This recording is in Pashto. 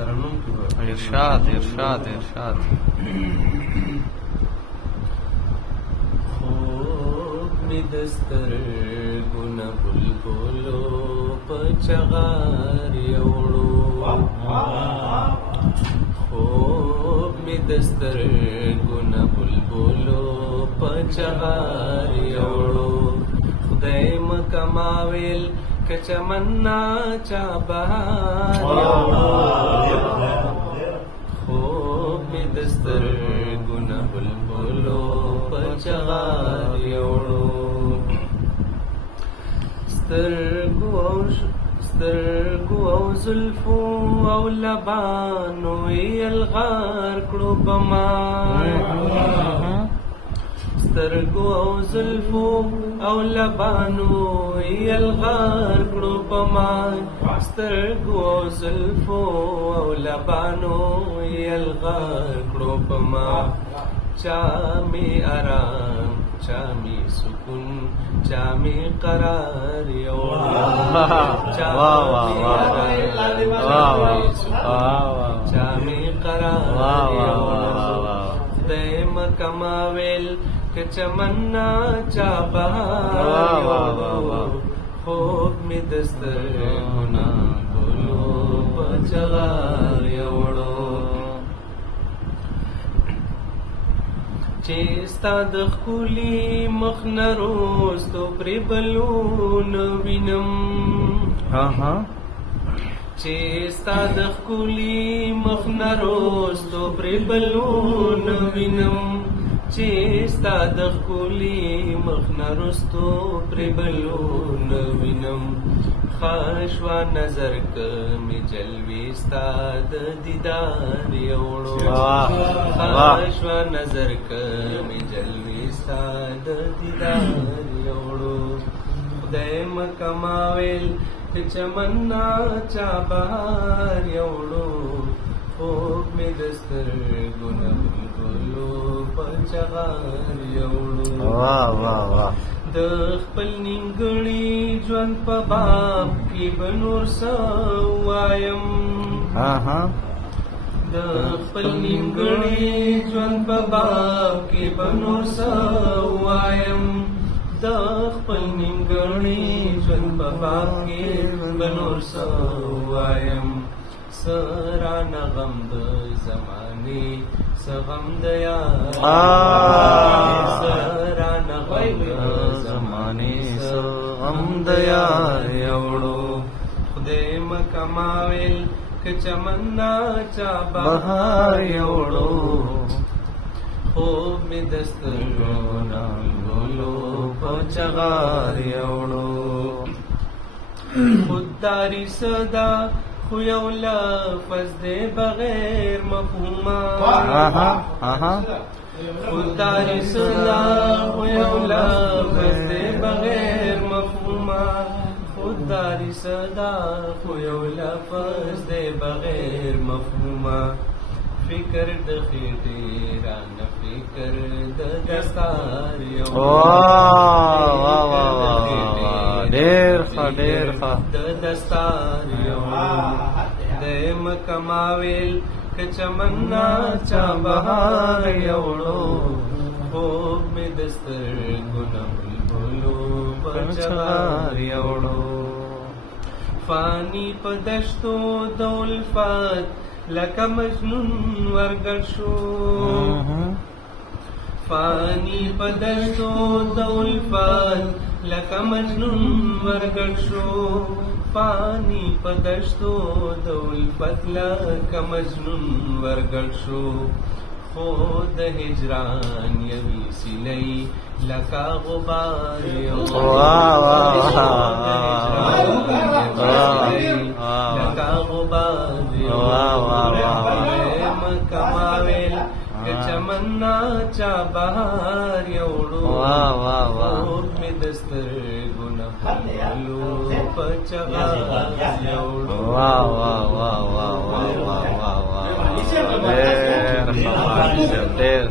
ارشاد ارشاد ارشاد خوب می دستر گنا بلبلو پچغار یوړو خوب می دستر گنا بلبلو پچغار یوړو خدای مکماویل کچمنا چا بهار خوب می دستر گنا بلبلو پچغار یوړو سترګو او زلفو او لبانو یلغار کړو بمان سترګو او زلفو او لبانو یلغار کړو بمان سترګو او زلفو او لبانو یلغار کړو بمان چا می آرام چا می سکون چا می قرار یوړو چا می قرار یوړو دیم کماویل کچمنا چا بهار خوب می دستر گنا بولو پچغار یوړو چې ستا د ښکلي مخ نه روستو پرې بلون وینم چې ستا د ښکلي مخ نه روستو پرې بلون وینم چې ستا د ښکلي مخ نه روستو پرې بلون وینم خاشوا نظر کمی جلوی ستا د دیدار یوړو خاشوا نظر کمی جلوی ستا د دیدار یوړو خدای مکماویل چمنا چا بهار یوړو خوب می دستر ګنا بلبلو پچغار یوړو واہ واہ واہ د خپل نیمګړي ژوند په باب کې به نور څه ووایم د خپل نیمګړي ژوند په باب کې به نور څه ووایم د خپل نیمګړي ژوند په باب کې به نور څه ووایم سرانه غم د زمانې څه غم د یار سرانه غم د زمانې څه غم د یار یوړو خدای مکماویل کچمنا چا بهار یوړو خوب می دسترګونه بولو پچغار یوړو خودداری صدا خو یو لفظ دے بغیر مفهوما خودداری صدا خو یو لفظ دے بغیر مفهوما خودداری صدا خو یو لفظ دے بغیر مفهوما فکر د خېټې رانه فکر د دستار یو ډېر ښه ډېر ښه د دستار یو د مکماویل کچمنا چا بهار یوړو خوب می دسترګو نه بلبلو پچغار یوړو فانی په دشتو د الفت لکه مجنون ورګړ شو فانی په دشتو د الفت لکه مجنون ورګړ شو فانی په دشتو د الفت لکه مجنون ورګړ شو خو د هجران یوي سیلۍ لکه غبار یو لکه غبار یو مکماویل کچمنا چا بهار یوړو خوب می دسترګو نه بلبلو پچغار یوړو ډېر